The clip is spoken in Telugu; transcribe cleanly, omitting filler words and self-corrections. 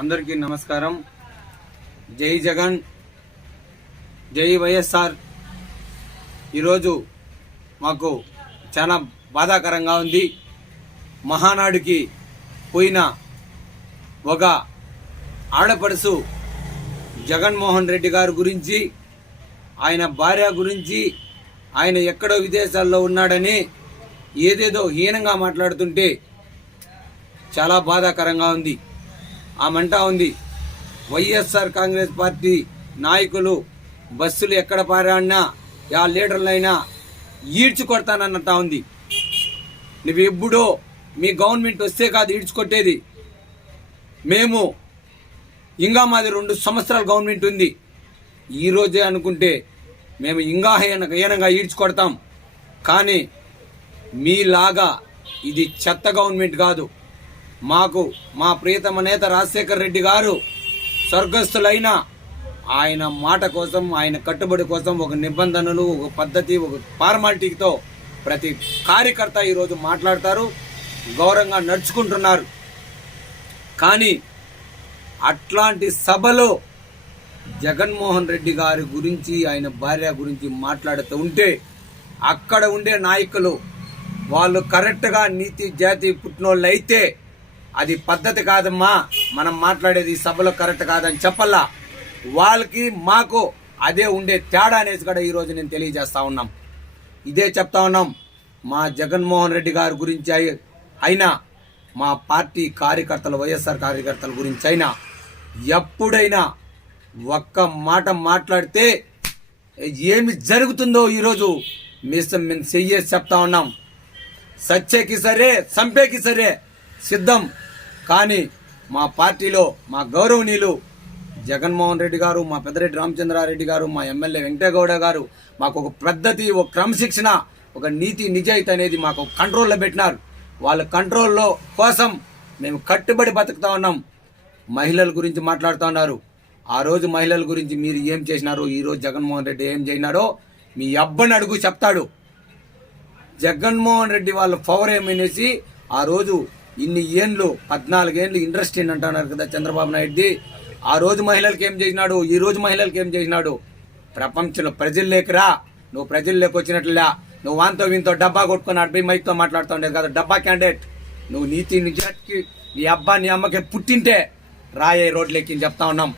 అందరికీ నమస్కారం. జై జగన్, జై వైఎస్ఆర్. ఈరోజు మాకు చాలా బాధాకరంగా ఉంది. మహానాడుకి పోయిన ఒక ఆడపడుసు జగన్మోహన్ రెడ్డి గారి గురించి, ఆయన భార్య గురించి, ఆయన ఎక్కడో విదేశాల్లో ఉన్నాడని ఏదేదో హీనంగా మాట్లాడుతుంటే చాలా బాధాకరంగా ఉంది. ఆమంటా ఉంది, వైఎస్ఆర్ కాంగ్రెస్ పార్టీ నాయకులు బస్సులు ఎక్కడ పారాడినా ఆ లీడర్లైనా ఈడ్చుకొడతానన్నట్టా ఉంది. నువ్వు ఎప్పుడో మీ గవర్నమెంట్ వస్తే కాదు ఈడ్చుకొట్టేది. మేము ఇంకా మాది 2 సంవత్సరాల గవర్నమెంట్ ఉంది. ఈరోజే అనుకుంటే మేము ఇంకా హీనంగా ఈడ్చుకొడతాం. కానీ మీలాగా ఇది చెత్త గవర్నమెంట్ కాదు. మాకు మా ప్రియతమ నేత రాజశేఖర్ రెడ్డి గారు స్వర్గస్థులైన ఆయన మాట కోసం, ఆయన కట్టుబడి కోసం ఒక నిబంధనలు, ఒక పద్ధతి, ఒక ఫార్మాలిటీతో ప్రతి కార్యకర్త ఈరోజు మాట్లాడతారు, గౌరవంగా నడుచుకుంటున్నారు. కానీ అట్లాంటి సభలో జగన్మోహన్ రెడ్డి గారి గురించి, ఆయన భార్య గురించి మాట్లాడుతూ ఉంటే అక్కడ ఉండే నాయకులు వాళ్ళు కరెక్ట్గా నీతి జాతి పుట్టినోళ్ళు అయితే అది పద్ధతి కాదమ్మా, మనం మాట్లాడేది ఈ సభలో కరెక్ట్ కాదని చెప్పల్లా. వాళ్ళకి మాకు అదే ఉండే తేడా అనేసి కూడా ఈరోజు నేను తెలియజేస్తా ఉన్నాం. ఇదే చెప్తా ఉన్నాం. మా జగన్మోహన్ రెడ్డి గారి గురించి అయినా, మా పార్టీ కార్యకర్తలు, వైఎస్ఆర్ కార్యకర్తల గురించి అయినా ఎప్పుడైనా ఒక్క మాట మాట్లాడితే ఏమి జరుగుతుందో ఈరోజు మేము చెయ్యేసి చెప్తా ఉన్నాం. సచ్చేకి సరే, చంపేకి సరే సిద్ధం. కానీ మా పార్టీలో మా గౌరవనీయులు జగన్మోహన్ రెడ్డి గారు, మా పెద్దరెడ్డి రామచంద్రారెడ్డి గారు, మా ఎమ్మెల్యే వెంకటగౌడ గారు మాకు ఒక పద్ధతి, ఒక క్రమశిక్షణ, ఒక నీతి నిజాయితీ అనేది మాకు కంట్రోల్లో పెట్టినారు. వాళ్ళ కంట్రోల్లో కోసం మేము కట్టుబడి బతుకుతా ఉన్నాం. మహిళల గురించి మాట్లాడుతూ ఉన్నారు. ఆ రోజు మహిళల గురించి మీరు ఏం చేసినారో, ఈరోజు జగన్మోహన్ రెడ్డి ఏం చేసినాడో మీ అబ్బని అడుగు చెప్తాడు. జగన్మోహన్ రెడ్డి వాళ్ళ పవర్ ఏమనేసి ఆ రోజు ఇన్ని ఏండ్లు, 14 ఏండ్లు ఇండస్ట్రీ అంటున్నారు కదా చంద్రబాబు నాయుడుది. ఆ రోజు మహిళలకు ఏం చేసినాడు, ఈ రోజు మహిళలకు ఏం చేసినాడు? ప్రపంచంలో ప్రజలు లేకరా, నువ్వు ప్రజలు లేకొచ్చినట్లే నువ్వు వాంతో వీంతో డబ్బా కొట్టుకుని అడ్బై మైక్తో మాట్లాడుతూ ఉండేది కదా, డబ్బా క్యాండిడేట్. నువ్వు నీతి నిజానికి నీ అబ్బా నీ అమ్మకి పుట్టింటే రాయే రోడ్లెక్కి చెప్తా ఉన్నాం.